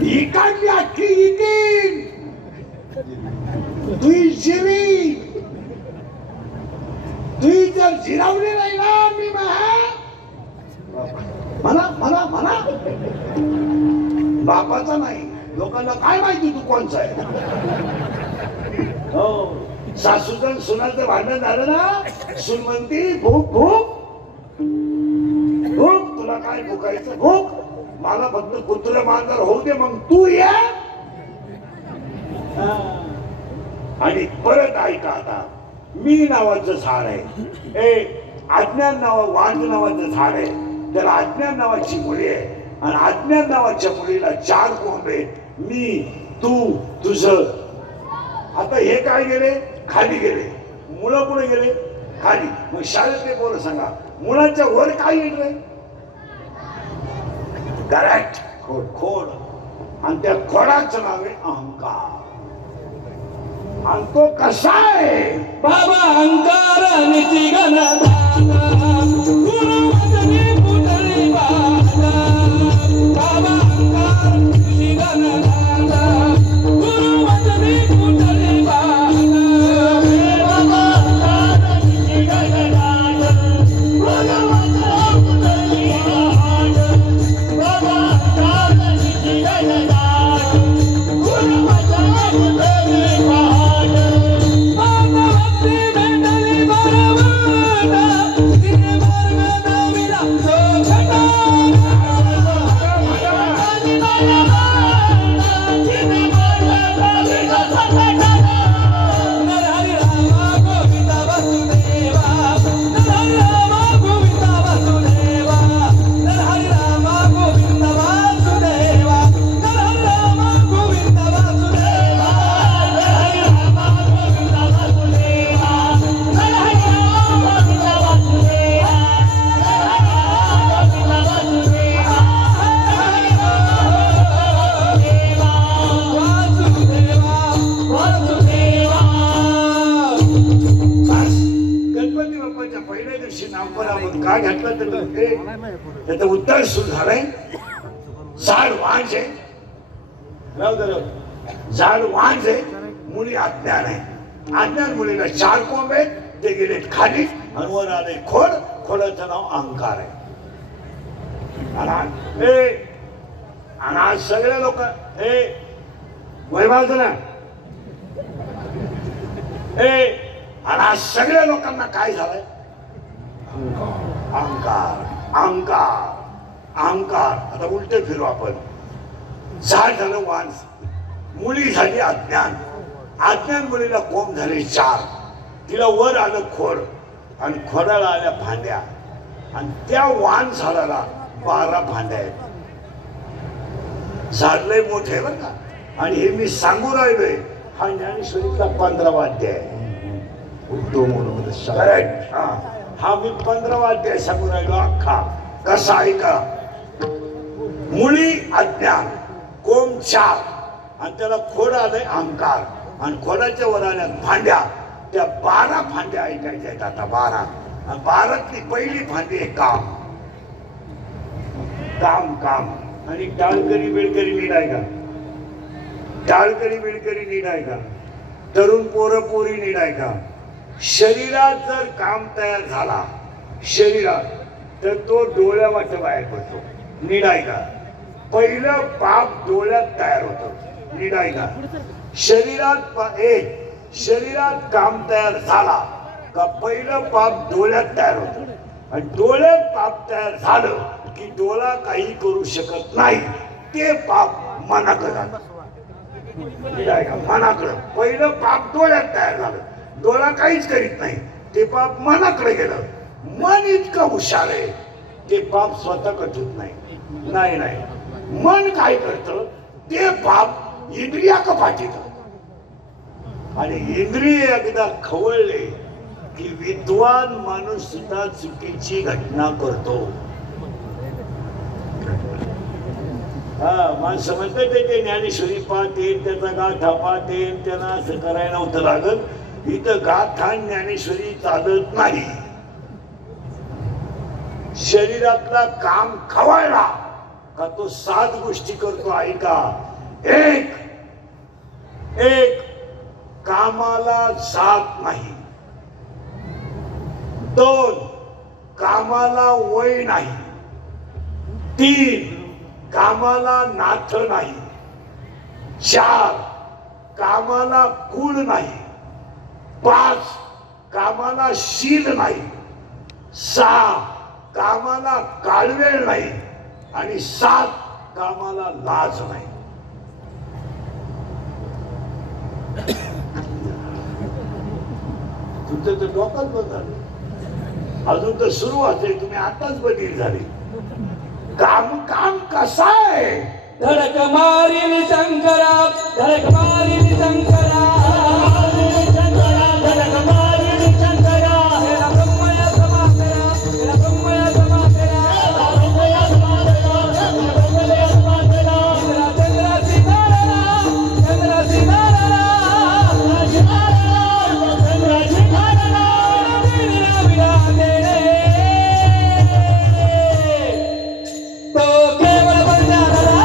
ही काढली अख्खी इटीन तुझी जीवी तुझी जर जिरावली नाही ना मी म्हणा म्हणा म्हणा बापाचा नाही लोकांना काय माहिती तू कोणचा आहे. हो सासूचं सुनाचं भांडण झालं ना सून म्हणती भूक भूक भूक तुला काय भुकायचं भूक मला फक्त कुत्र मांजर होऊ दे मग तू या. आणि परत ऐका आता मी नावाचं झाड आहे अज्ञान वांज नावाचं झाड आहे त्याला अज्ञान नावाची मुली आहे आणि अज्ञान नावाच्या मुलीला 4 कोंबे मी तू तुझं. आता हे काय गेले खाली गेले मुलं पुढे गेले खाली. मग शाळेतले पोरं सांगा मुलांच्या वर काय येत करेक्ट खोड आणि त्या खोडाचं नाव आहे अहंकार. आणि तो कसा आहे बाबा अहंकार निची काय घातलं तर त्याचं उत्तर सुरू झालंय. झाड वांज आहे झाड वांज आहे मुली अज्ञान आहे. अज्ञान मुलीला 4 कोंब आहेत ते गेले खाली आणि वर आले खोड. खोडाचं नाव अहंकार आहे. आणि आज सगळे लोक वैभाग ना आणि आज सगळ्या लोकांना काय झालंय अहंकार अहंकार अहंकार. आता उलटे फिरू आपण. झाड झालं वांज मुली झाली अज्ञान. अज्ञान मुलीला कोंब झाले 4 तिला वर आलं खोड आणि खोडाला आल्या भांड्या आणि त्या वांज झाडाला 12 भांड्या आहेत. झाड लय मोठे बरं का. आणि हे मी सांगू राहिलोय हा ज्ञानेश्वरीतला 15वा अध्याय आहे. हा मी 15वा अध्याय सांगू राहिलो अख्खा. कसा ऐका मुली अज्ञान कोंब 4 आणि त्याला खोड आलंय अहंकार आणि खोडाच्या वर आल्या भांड्या. त्या 12 भांड्या ऐकायच्या आहेत आता 12. आणि 12तली पहिली भांडी आहे काम काम काम. आणि टाळकरी बेळकरी नीट ऐका. टाळकरी बेळकरी नीट ऐका. तरुण पोरं पोरी नीट ऐका. शरीरात जर काम तयार झाला शरीरात तर तो डोळ्यावाच्या बाहेर पडतो. नीट ऐका. पहिलं पाप डोळ्यात तयार होतं. नीट ऐका. शरीरात काम तयार झाला का पहिलं पाप डोळ्यात तयार होतं. आणि डोळ्यात पाप तयार झालं की डोळा काही करू शकत नाही. ते पाप मनाकडे जातं. मनाकडं पहिलं पाप डोळ्यात तयार झालं. डोळा काहीच करीत नाही. ते पाप मनाकडे गेलं. मन इतकं हुशार आहे ते पाप स्वतः कटत नाही. नाही नाही मन काय करतं ते पाप इंद्रिया कपाटीत. आणि इंद्रिय एकदा खवळले की विद्वान माणूस सुद्धा चुकीची घटना करतो. माणसं म्हणतात ते ज्ञानेश्वरी पाहते त्याचा गाठा पाहते त्यांना असं करायला नव्हतं लागत. इथं गाथा ज्ञानेश्वरी चालत नाही. शरीरातला काम खवळला का तो 7 गोष्टी करतो ऐका. एक कामाला जात नाही. 2 कामाला वय नाही. 3 कामाला नाथ नाही. 4 कामाला कुळ नाही. 5 कामाला शील नाही. 6 कामाला काळवेळ नाही. आणि 7 कामाला लाज नाही. तुमचं तर डोकाच बंद झालं. अजून तर सुरुवात आहे. तुम्ही आताच बदल झाली. काम कसा आहे. धडक मारील शंकरा धडक मारील शंकरा धडक मारील शंकरा हेला ब्रह्मया समा करा हेला ब्रह्मया समा करा ब्रह्मया समा करा ब्रह्मया समा करा चंद्र सितारा चंद्र सितारा चंद्र सितारा विना विना देणे तो केवळ बंजारा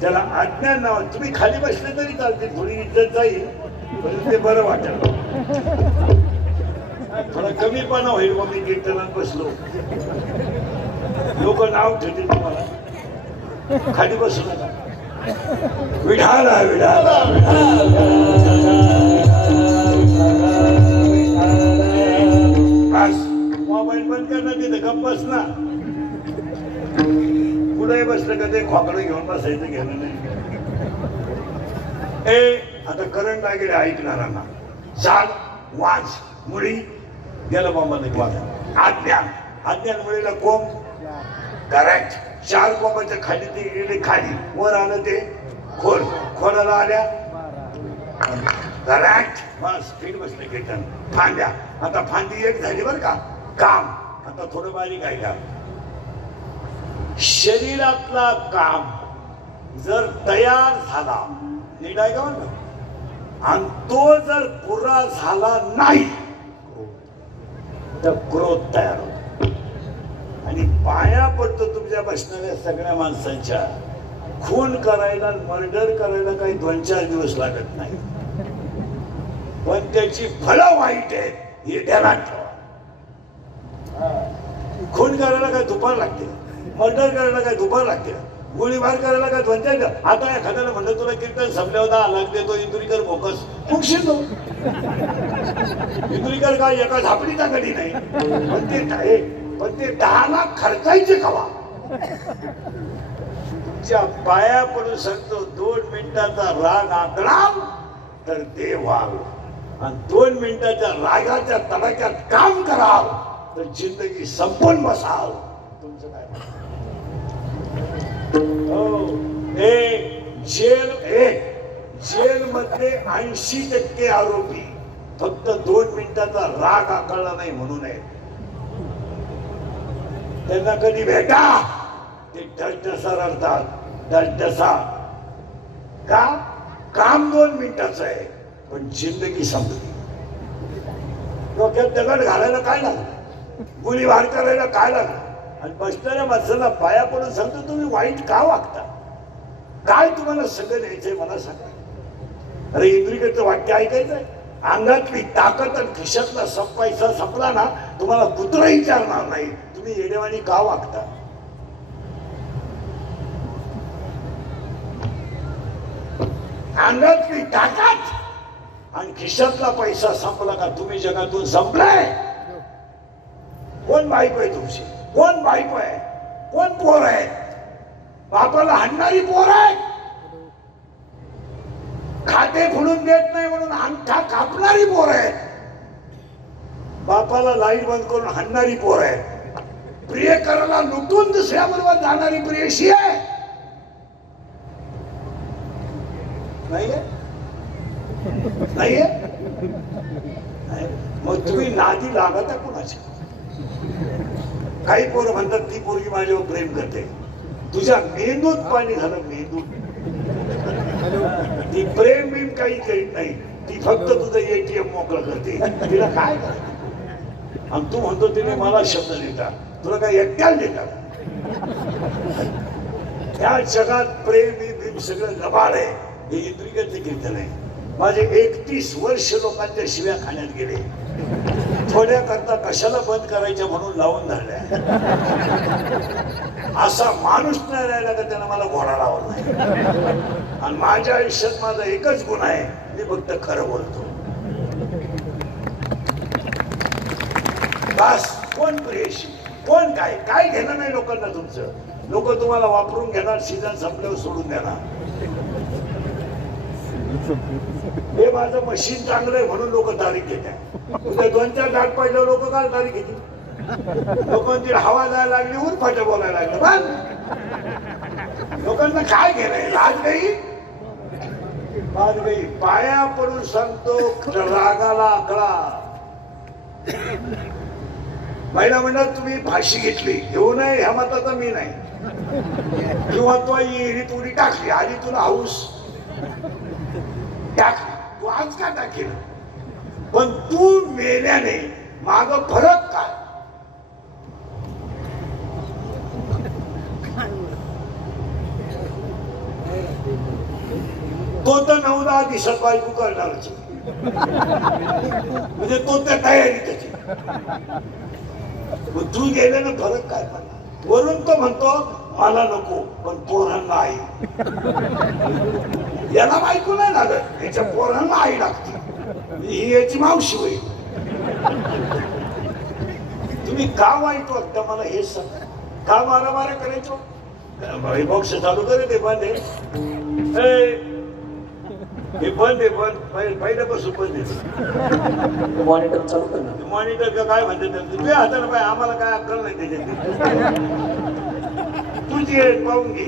त्याला अज्ञान नाव. तुम्ही खाली बसले तरी चालते. थोडी इज्जत जाईल पण ते बरं वाटेल. थोडा कमीपणा होईल. मग मी कीर्तनात बसलो लोक नाव ठेवतील तुम्हाला. खाली बसू नका. विठाला विठाला बस. मोबाईल बंद कर ना. तिथे गप्प बस ना. पुढे बसलं का ते खोकडं घेऊन बसायचं घेणं नाही. आता करंट लागेल ऐकणारांना. चाल वाच मुळी गेलं बाबा नाही वाच. अज्ञान मुळीला कोंब. करेक्ट. 4 कोंबाच्या खाली ते गेले खाली. वर आलं ते खोल. खोलाला आल्या करेक्ट. बस फिट बसले कीर्तन. फांद्या. आता फांदी एक झाली बरं का. काम आता थोडं बारीक आहे का. शरीरातला काम जर तयार झाला नीट आहे का बरं. आणि तो जर पुरा झाला नाही तर क्रोध तयार होतो. आणि पाया पडतो तुमच्या बसणाऱ्या सगळ्या माणसांच्या. खून करायला मर्डर करायला काही 2-4 दिवस लागत नाही. पण त्याची फळं वाईट आहेत हे ध्यानात ठेवा. खून करायला काय दुपार लागते. मर्डर करायला काय दुपार लागते. गोळीबार करायला काय 2-4 दिवस. आता एखाद्याला म्हणलं तुला कीर्तन संपल्यावर 10 लाख देतो इंदुरीकर फोकस फुकशील तो. इंदुरीकर काय एका झापडीचा गडी नाही. पण ते 10 लाख खर्चायचे कवा. तुमच्या पाया पडून सांगतो 2 मिनिटाचा राग आकडाल तर देव व्हाल आणि 2 मिनिटाच्या रागाच्या तडाख्यात काम कराल तर जिंदगी संपून बसाल. तुमचं काय जेल मध्ये 80% आरोपी फक्त 2 मिनिटाचा राग आकळला नाही म्हणून आहे. त्यांना कधी भेटा ते डसडसा रडतात. डसडसा का? काम 2 मिनिटाचं आहे पण जिंदगी संपली. डोक्यात दगड घालायला काय लागलं, गोळीबार करायला काय लागलं? आणि बसणाऱ्या माणसाला पाया पडून सांगतो तुम्ही वाईट का वागता? काय तुम्हाला सगळं द्यायचंय मला सांगा. अरे इंद्रियचं वाक्य ऐकायचंय. अंगातली ताकद आणि खिशातला पैसा संपला ना तुम्हाला कुत्रा विचारणार नाही तुम्ही येडेवानी का वागता. अंगातली ताकद आणि खिशातला पैसा संपला का तुम्ही जगातून संपलाय. कोण बायको आहे तुमची? कोण बायको आहे? कोण पोर आहे? बापाला हाणणारी पोर आहे. खाते फोडून देत नाही म्हणून अंगठा कापणारी पोर आहे. बापाला लाईट बंद करून हाणणारी पोर आहे. प्रियकराला लुटून दुसऱ्याबरोबर जाणारी प्रियशी आहे. नाहीये? मग तुम्ही नादी लागता कुणाच्या? काही पोरं म्हणतात ती पोरगी माझ्यावर प्रेम करते. तुझ्या मेंदूत पाणी झालं. मेंदूत ती प्रेम बिम काही करीत नाही. ती फक्त तुझं ATM मोकळं करते. तिला काय करायचं? आणि तू म्हणतो तिने मला शब्द देता. तुला काय एकट्याला देतात? त्या जगात प्रेम बिम सगळं लबाड आहे. हे इंद्रियाचं कीर्तन आहे. माझे 31 वर्ष लोकांच्या शिव्या खाण्यात गेले. थोड्या करता कशाला बंद करायच्या म्हणून लावून धरल्या. असा माणूस नाही राहिला का त्यानं मला घोडा लावला नाही. आणि माझ्या आयुष्यात माझा एकच गुण आहे, मी फक्त खरं बोलतो. बस. कोण प्रेयशी कोण काय काय घेणं नाही लोकांना तुमचं. लोक तुम्हाला वापरून घेणार. सीझन संपल्यावर सोडून देणार. हे माझं मशीन चांगलं आहे म्हणून लोक तारीख घेतात. उद्या 2-4 दाट पाहिलं लोक काय तारीख घेतील. लोकांची हवा जायला लागली उरफाटे बोलायला लागलं. लोकांना काय घेणं? लाज गई पाया पडून सांगतो रागाला आकडा. महिला म्हणतात तुम्ही फाशी घेतली घेऊ नये ह्या मताचा मी नाही. किंवा तो इहिरीत उडी टाकली आधी तुला हाऊस टाकली. तू आज का टाकेल? पण तू मेल्याने माग फरक काय? तो तर 9-10 दिवसात बायको करणारच. म्हणजे तो त्या तयारी त्याची. तू गेल्यानं फरक काय पडला? वरून तो म्हणतो मला नको पण पोरांना आई. याला बायको नाही लागत, याच्या पोरांना आई लागते. ही याची मावशी होईल. तुम्ही का वाईट वाटता मला हे सांगा. का मारामारा करायचो? बॉक्स चालू करे ते बंद आहे. हे बंद आहे. बंद पहिल्यापासून बंद आहे. मॉनिटर चालू कर ना. मॉनिटर का काय म्हणते तुझ्या हाताने पाय. आम्हाला काय अक्कल नाही त्याच्यात. तुझी पाहून घे.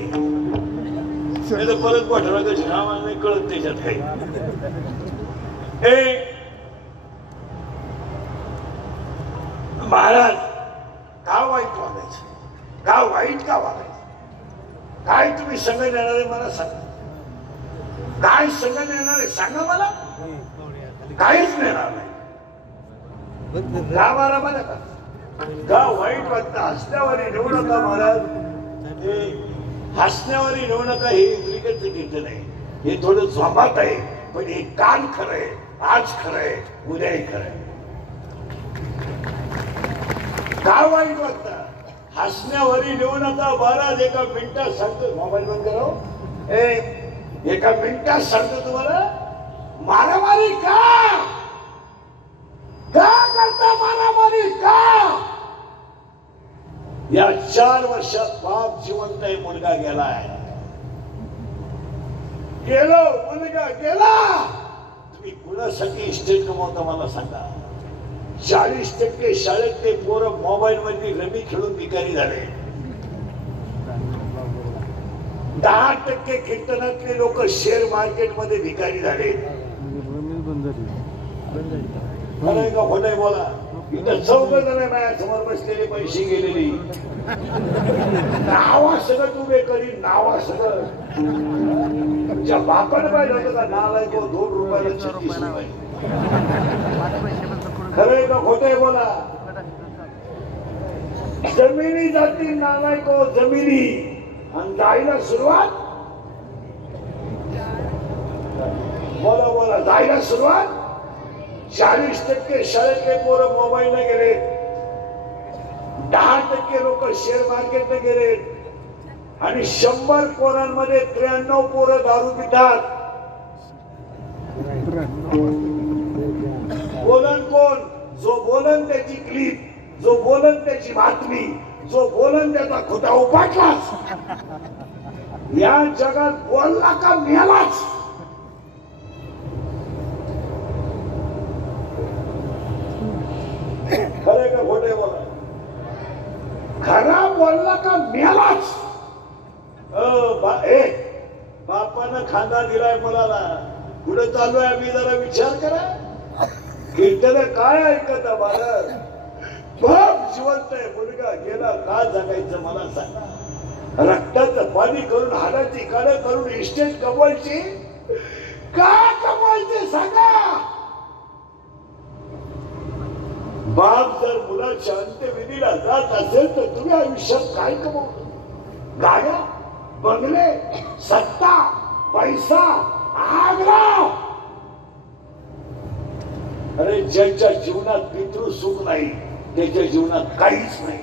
परत पाठवला कशी आम्हाला नाही कळत त्याच्यात काही. महाराज का वाईट वागायचं? का वाईट का वागायचं? काय तुम्ही संघ येणार आहे मला सांगा. काय संघ येणार आहे सांगा मला. काहीच नेणार नाही. का मारा मला का वाईट वाटतं? हसण्यावारी नेऊ नका महाराज. हसण्यावारी नेऊ नका. हे इंद्रियाचं कीर्तन आहे. हे थोडं झोपात आहे पण हे काल खरंय. आज खरंय उद्याही खरंय. का वाईट वाटतं? हसण्यावरी नेऊ नका महाराज. एका मिनिटात सांगतो. मोबाईल बंद करा. एका मिनिटात सांगतो तुम्हाला. मारामारी का करता? मारामारी का? या 4 वर्षात बाप जिवंत आहे, मुलगा गेलाय. गेलो मुलगा गेला. तुम्ही कुणासाठी इस्टेट कमवता मला सांगा. 40% शाळेतले पोरं मोबाईल मध्ये रमी खेळून भिकारी झाले. 10% कीर्तनातले लोक शेअर मार्केट मध्ये भिकारी झाले. खरंय का खोटंय बोला. इथं 14 जण माझ्या समोर बसलेले पैसे गेलेले. नावा सगळं उभे करी, नावा सगळं. तुमच्या बापाने पाहिजे होतं का नाला 2 रुपयाला 36 रुपये. खरंय का खोटंय बोला. जमिनी जाती नालायक जमिनी आणि जायला सुरुवात. बोला बोला जायला सुरुवात. 40% शाळेतले पोरं मोबाईलने गेले. 10% लोक शेअर मार्केटने गेले. आणि 100 पोरांमध्ये 93 पोरं दारू पितात. बोलन कोण? जो बोलन त्याची क्लिप, जो बोलन त्याची बातमी, जो बोलन त्याचा खोटा उपाटलाच. या जगात बोलला का मेलाच. खरे का खोटे बोला. खरा बोलला का मेलाच. बापानं खांदा दिलाय मुलाला. पुढे चालू आहे आम्ही जरा विचार करा. कीर्तन काय ऐकत बाळा. बाप जिवंत आहे, मुलगा गेला. का जगायचं मला सांगा. रक्ताचं पाणी करून हाडाची काढ करून इस्टेट कमवायची. का कमवायचे सांगा. बाप जर मुलाच्या अंत्यविधीला जात असेल तर तुम्ही आयुष्यात काय कमवलं. गाड्या, बंगले, सत्ता, पैसा, आग्रा. अरे ज्याच्या जीवनात पितृ सुख नाही त्याच्या जीवनात काहीच नाही.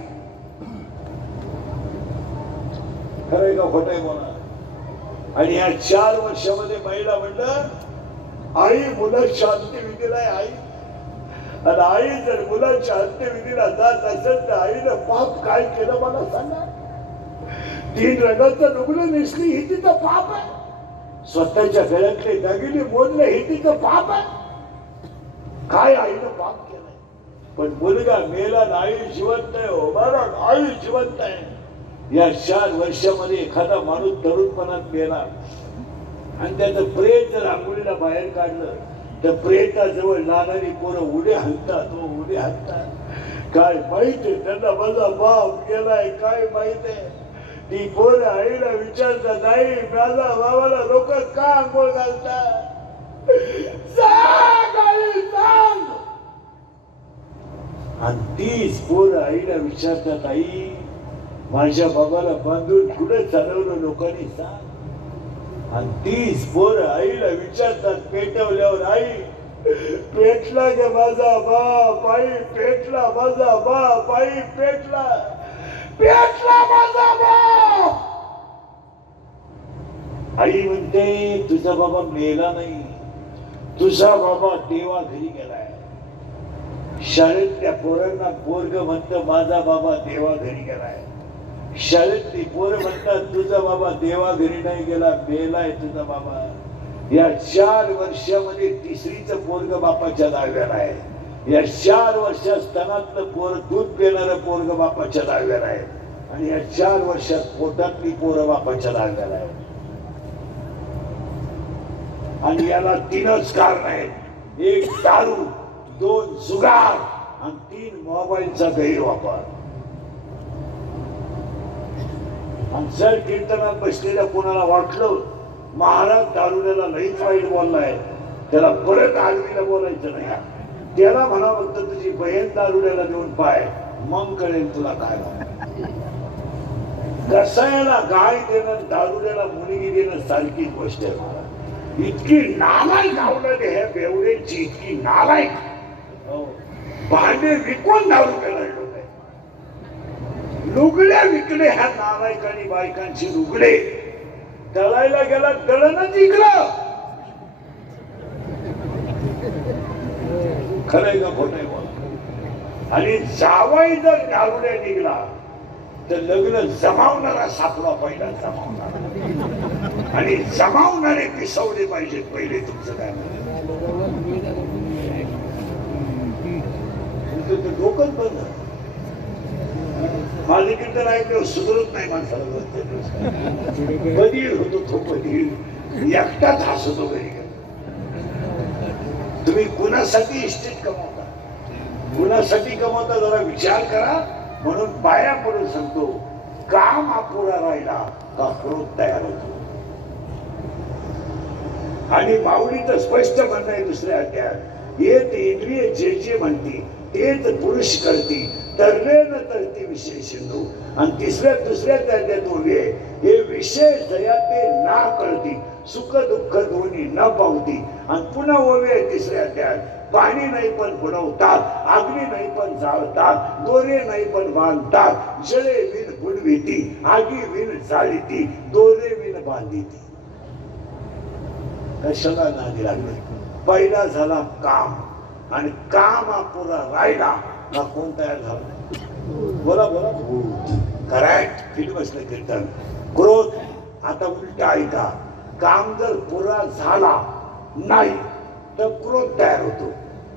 खरंय का खोटंय बोला. आणि या 4 वर्षामध्ये बाईला म्हणलं आई मुलाच्या अंत्यविधीला आई. आणि आई जर मुलाच्या अंत्यविधीला जात असेल तर आईनं पाप काय केलं मला सांगा. 3 रंगाचं लुगडं नेसली ही तिचं पाप आहे. स्वतःच्या गळ्यातले दागिने मोडले ही तिचं पाप आहे. काय आईनं पाप केलंय. पण मुलगा मेला आई जिवंत आहे. हो महाराज आई जिवंत आहे. या 4 वर्षामध्ये एखादा माणूस तरुणपणात मेला आणि त्याचं प्रेत जर आंघोळीला बाहेर काढलं तर प्रेताजवळ लागणारी पोरं उडे हाणतात. उडे हाणतात. काय माहित आहे त्यांना माझा बाप गेलाय. काय माहित आहे. ती पोरं आईला विचारतात आई माझा बाबाला लोक का आंघोळ घालतात. सांग आई सांग. आणि तीच पोरं आईला विचारतात आई माझ्या बाबाला बांधून कुठे चालवलं लोकांनी सांग. आणि 30 पोरं आईला विचारतात पेटवल्यावर आई पेटला गे माझा बाप. आई पेटला माझा बाप. आई पेटला पेटला माझा बाप. आई म्हणते तुझा बाबा मेला नाही. तुझा बाबा देवा घरी गेलाय. शाळेतल्या पोरांना पोरग म्हणतं माझा बाबा देवा घरी गेलाय. शाळेतली पोरं म्हणतात तुझा बाबा देवा घरी नाही गेला मेलाय तुझा बाबा. या 4 वर्षामध्ये 3रीचं पोरग बापाच्या दाव्याला आहे. या 4 वर्षात स्तनातलं पोर दूध पिणारं पोरग बापाच्या दाव्याला आहे. आणि या 4 वर्षात पोटातली पोरं बापाच्या दाव्याला आहे. आणि याला 3च कारण आहेत. 1 दारू, 2 जुगार आणि 3 मोबाईलचा गैरवापर. आणि जर कीर्तनात बसलेल्या कोणाला वाटलं महाराज दारुड्याला लईच वाईट बोललाय त्याला परत आरवीला बोलायचं नाही. त्याला म्हणा फक्त तुझी बहीण दारुड्याला देऊन पाय मग कळेल तुला काय. कसायला गाय देणं दारुड्याला मुलगी देणं सारखी गोष्ट आहे. महाराज इतकी नालायक आवडत ह्या बेवड्यांची इतकी नालायक. भांडे विकून दारू प्यायला लुगड्या विकले. ह्या नालायकांनी बायकांची लुगडे दळायला गेला दळणच जिंकलं. खरंय का खोटंय बोल. आणि जावाई जर दारुड्या निघला तर लग्न जमावणारा सापडा पहिला जमावणारा आणि जमावणारे पिसवले पाहिजेत पहिले. तुमचं काय तुमचं ते डोकंच बंद. माझे कीर्तन ऐकलं सुधरत नाही माणसाला. कधी होतो तो कधी एकटाच हसतो घरी. तुम्ही कुणासाठी इस्टेट कमवता, कुणासाठी कमवता जरा विचार करा. म्हणून पाया पडून सांगतो, काम अपुरा राहिला का क्रोध तयार होतो. आणि माऊलीचं स्पष्ट म्हणणं आहे दुसऱ्या अध्यायात, येत इंद्रिय जे जे म्हणती तेच पुरुष करती, तरले न तरती विषय सिंधू. आणि दुसऱ्या अध्यायात उभी आहे, हे विषय जया ते ना कळती, सुख दुःख दोन्ही न पावती. आणि पुन्हा ओवी आहे तिसऱ्या अध्यायात, पाणी नाही पण बुडवतात, अग्नी नाही पण जाळतात, दोरे नाही पण बांधतात, जळे विण बुडविती, आगी विण जाळीती, दोरे विण बांधिती. कशाला नादी लागले. पहिला झाला काम, आणि काम अपुरा राहिला का कोण तयार झाला. बोला बोला. करेक्ट. फिट बसलं कीर्तन. क्रोध. आता उलट ऐका, काम जर पुरा झाला नाही तर क्रोध तयार होतो,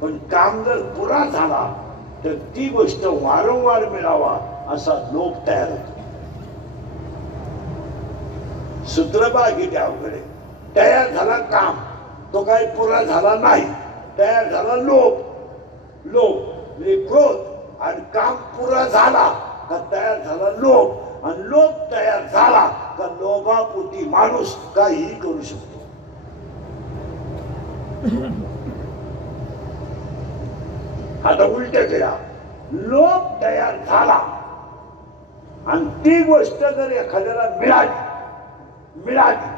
पण काम जर पुरा झाला तर ती गोष्ट वारंवार मिळावा असा लोभ तयार होतो. सूत्रबा किती अवघडे. तयार झाला काम, तो काय पुरा झाला नाही, तयार झाला लोभ. लोभ म्हणजे क्रोध. आणि काम पुरा झाला का तयार झाला लोभ, आणि लोभ तयार झाला का लोभापोटी माणूस काहीही करू शकतो. आता उलट केला, लोभ तयार झाला आणि ती गोष्ट जर एखाद्याला मिळाली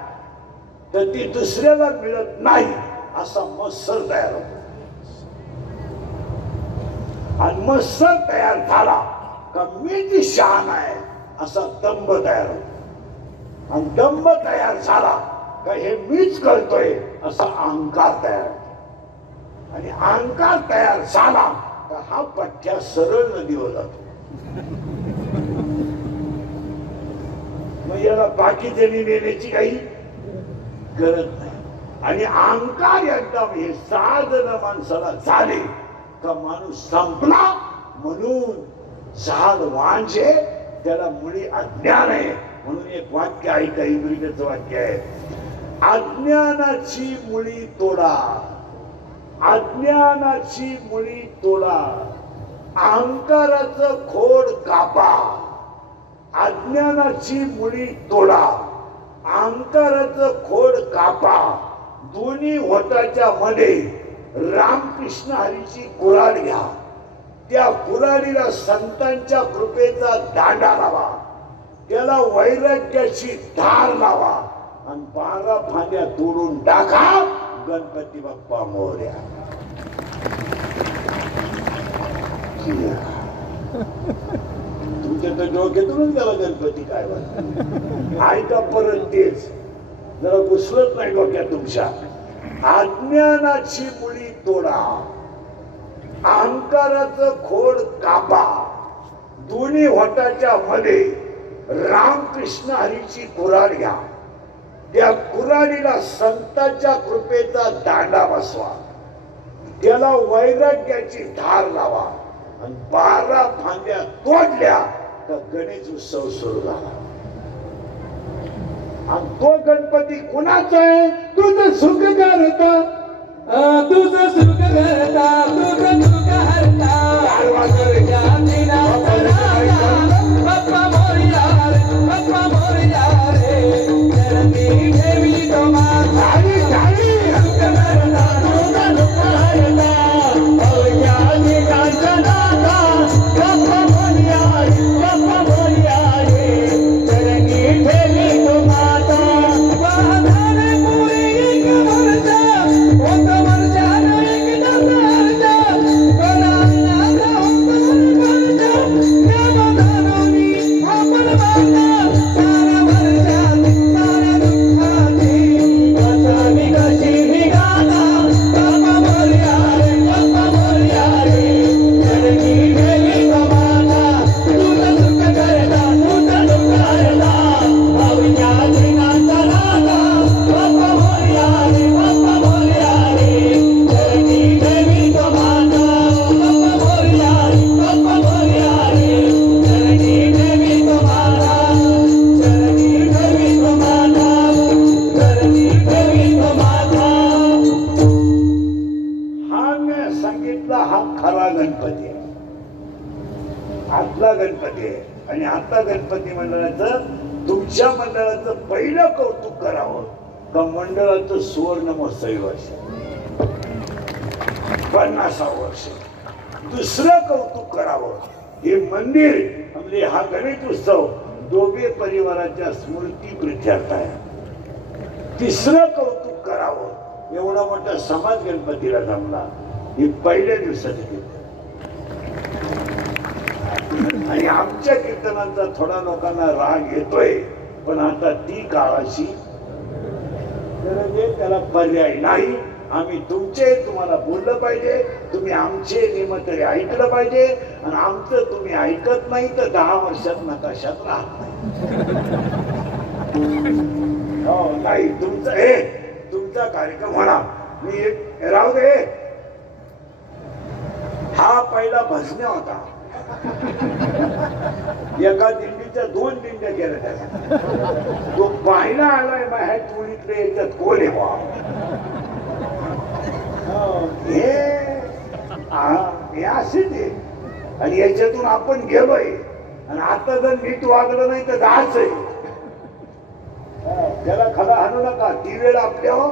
तर ती दुसऱ्याला मिळत नाही असा मत्सर तयार होतो. आणि मत्सर तयार झाला का मी ती शहाण आहे असा दंभ तयार होतो. आणि दंभ तयार झाला का हे मीच करतोय असा अहंकार तयार होतो. आणि अहंकार तयार झाला का हा पठ्या सरळ नदीवर जातो. मग याला बाकीच्यांनी नेण्याची काही गरज नाही. आणि अहंकार एकदम हे 6 जण माणसाला झाले का माणूस संपला. म्हणून झाड वांझे त्याला मुळी अज्ञान आहे. म्हणून एक वाक्य ऐका, इंग्रजीचं वाक्य आहे, अज्ञानाची मुळी तोडा, अज्ञानाची मुळी तोडा, अहंकाराचं खोड कापा. अज्ञानाची मुळी तोडा, अहंकाराचं खोड कापा. दोन्ही होटाच्या मध्ये रामकृष्ण हरीची कुऱ्हाड घ्या. त्या कुऱ्हाडीला संतांच्या कृपेचा दांडा लावा, त्याला वैराग्याची धार लावा आणि 12 फांद्या तोडून टाका. गणपती बाप्पा मोरया. तुमच्या तर डोक्यातूनच गेला गणपती काय वाटत. ऐका परत तेच, जरा घुसलत नाही डोक्यात तुमच्या. अज्ञानाची मुळी तोडा, अहंकाराचं खोड कापा. दोन्ही होटाच्या मध्ये रामकृष्ण हरीची कुऱ्हाड घ्या. त्या कुऱ्हाडीला संतांच्या कृपेचा दांडा बसवा, त्याला वैराग्याची धार लावा आणि 12 फांद्या तोडल्या तर गणेश उत्सव सुरू झाला. आणि तो गणपती कुणाचा आहे. तुझं सुख करता, तुझं सुख करता, तुझं सुख हरता. बाप्पा मोरया रे, बाप्पा मोरया रे, चरणी ठेवी तो माझा. सुख करता, तुझं सुख हरता, अवघ्याची कांचनाचा. बाप्पा मोरया रे, बाप्पा मोरया रे, चरणी ठेवी तो माझा. वाहनाने पुरी एक वर्षा, होत वर्षाने एक दसरा. कोणाला होत गणपती मंडळाचं तुमच्या मंडळाचं पहिलं कौतुक करावं का मंडळाचं सुवर्ण महोत्सवी वर्ष 50 वर्ष दुसरं कौतुक करावं हे मंदिर म्हणजे हा गणेश उत्सव दोघे परिवाराच्या स्मृती प्रित्यर्थ आहे. तिसरं कौतुक करावं एवढा मोठा समाज गणपतीला जमला हे पहिल्या दिवसात केलं. आणि आमच्या कीर्तनाचा थोडा लोकांना राग येतोय पण आता ती काळाची गरज आहे, त्याला पर्याय नाही. आम्ही तुमचे तुम्हाला बोललं पाहिजे, तुम्ही आमचे नियम तरी ऐकलं पाहिजे आणि आमचं तुम्ही ऐकत नाही तर 10 वर्षात नकाशात राहत नाही. हो नाही तुमचा तुमचा कार्यक्रम होणार. मी राहू दे. हा पहिला भजन्या होता. एका दिंडीच्या 2 दिंड्या केल्या त्याला. तो पाहिला आलाय माझ्या टोळीतले याच्यात कोण आहे बा हे असे ते. आणि याच्यातून आपण गेलोय आणि आता जर नीट वागलं नाही तर जायच आहे. त्याला खडा हाणू नका. ती वेळ आपल्यावर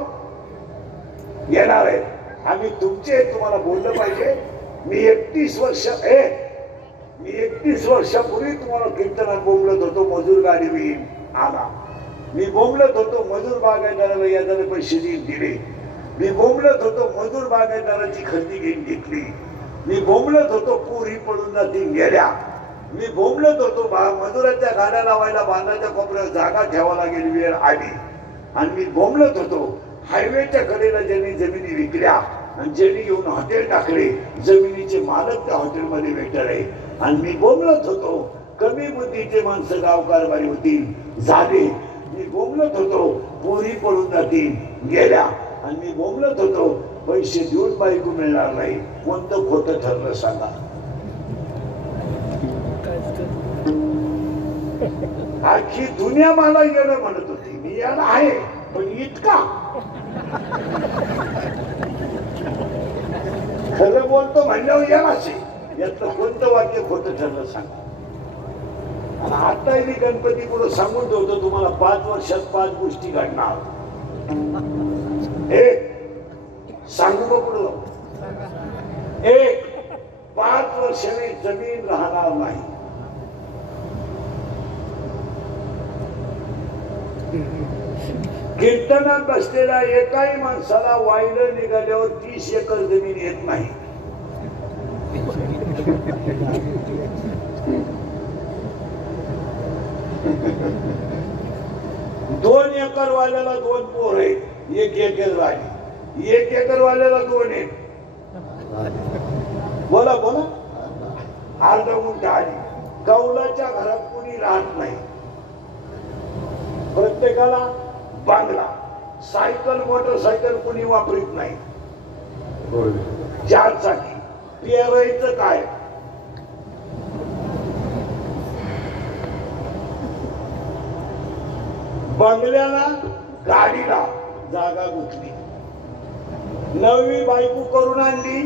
येणार आहे. आम्ही तुमचे तुम्हाला बोललं पाहिजे. मी 31 वर्षापूर्वी तुम्हाला कीर्तनात बोंबलत होतो मजूर गाडी होईल आला. मी बोंबलत होतो मजूर बागायतदाराला याच्याने पैसे दिले. मी बोंबलत होतो मजूर बागायतदाराची खरेदी घेतली. मी बोंबलत होतो पुरी पडून जातील गेल्या. मी बोंबलत होतो मजुराच्या गाड्या लावायला बांधाच्या कोपऱ्यात जागा ठेवा लागेल वेळ आली. आणि मी बोंबलत होतो हायवेच्या कडेला ज्यांनी जमिनी विकल्या आणि ज्यांनी घेऊन हॉटेल टाकले जमिनीचे मालक त्या हॉटेलमध्ये भेटले. आणि मी बोंबलत होतो कमी बुद्धीचे माणसं गावकारभारी होतील झाले. मी बोंबलत होतो पोरी पडून जातील गेल्या. आणि मी बोंबलत होतो पैसे देऊन बायको मिळणार नाही. कोणतं खोटं ठरलं सांगा. आखी दुनिया मला येणं म्हणत होती. मी याला आहे पण इतका खरं बोलतो म्हणल्यावर यालाच यातलं कोणतं वाक्य खोटं ठरलं सांगा. आणि आता मी गणपती पुढे सांगून ठेवतो तुम्हाला 5 वर्षात 5 गोष्टी घडणार. एक सांगू का पुढं. 5 वर्षाने जमीन राहणार नाही. कीर्तनात बसलेल्या एकाही माणसाला वायलं निघाल्यावर 30 एकर जमीन येत नाही. दोन एकर वाल्याला 2 पोर आहेत. 1 एकर वाली. 1 एकर वाल्याला 2 आहेत. बोला बोला. अर्धा गुंठ आली. कौलाच्या घरात कुणी राहत नाही. प्रत्येकाला बांगला सायकल मोटरसायकल कुणी वापरत नाही. 4 चाकी. पेरायचं काय. बंगल्याला गाडीला जागा गुंतली. 9वी बायको करून आणली.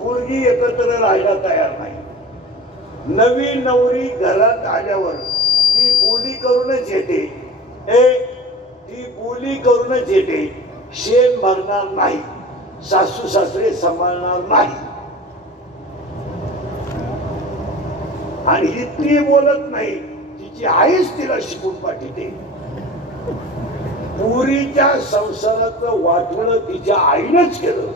पोरगी एकत्र राहायला तयार नाही. नवीन नवरी घरात आल्यावर ती बोली करूनच येते. ती बोली करूनच येते. शेण भरणार नाही. सासू सासरे सांभाळणार नाही. आणि इतकी बोलत नाही. तिची आईच तिला शिकून पाठवते. पुरीच्या संसाराचं वाटवणं तिच्या आईनच केलं.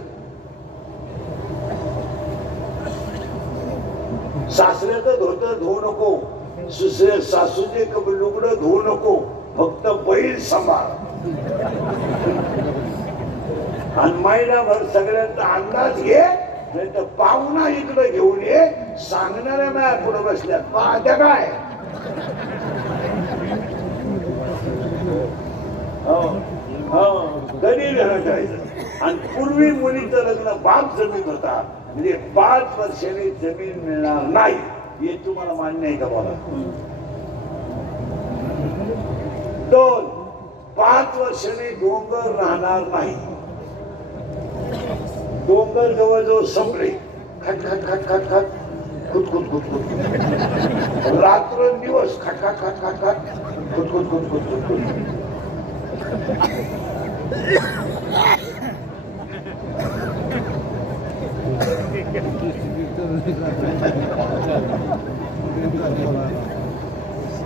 सासऱ्याचं धोतर धुवू नको. सासूचे लुगडं धुवू नको. फक्त बैल सांभाळ. आणि महिनाभर सगळ्यांचा अंदाज घे. नाही तर पाहुणा इकडे घेऊन ये. सांगणाऱ्या माझ्या पुढे बसल्यात पाहत्या काय. गरीब ठेवायचं. आणि पूर्वी मुलीचं लग्न बाप जमीन होता. म्हणजे 5 वर्षांनी जमीन मिळणार नाही. हे तुम्हाला मान्य आहे का बोला. 2 5 वर्षांनी डोंगर राहणार नाही. डोंगर जवळजवळ संपले. खट खट खट खट खट खुद खुद खुद खुद रात्र दिवस खाट खाट खाट खाट खाट खुद खुद खुद खुद खुद खुद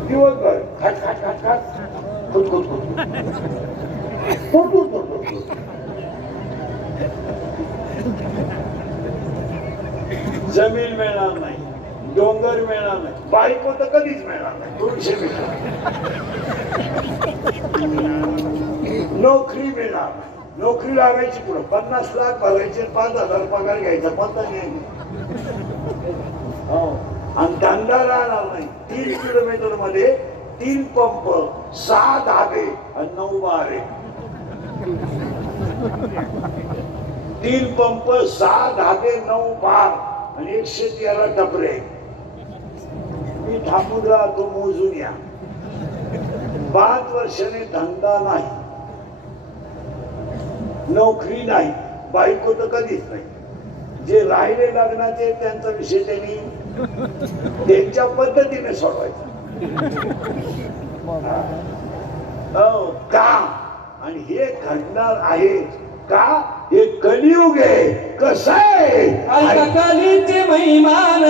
दिवसभर खाट खाट खाट खाट खुद खुद खुद खुद खुद खुद खुद जमीन मिळणार नाही, डोंगर मिळणार नाही, बायको तर कधीच मिळणार नाही, 200 मिळणार, नोकरी मिळणार नाही, नोकरी लागायची पुढं 50 लाख भरायचे 5,000 पगार घ्यायचा पत्ता नाही. आणि धंदा राहणार नाही. 3 किलोमीटर मध्ये 3 पंप, 6 धाबे आणि 9 बारे. 3 पंप, 6 धाबे, 9 बार आणि 113 टपरे. मी थांबून राहतो, मोजून या. 5 वर्षाने धंदा नाही, नोकरी नाही, बायको तर कधीच नाही. जे राहिले लग्नाचे त्यांचा विषय त्यांनी त्यांच्या पद्धतीने सोडवायचा. का? आणि हे घडणार आहे का? हे कलियुग आहे. कसं आहे कलिचे महिमान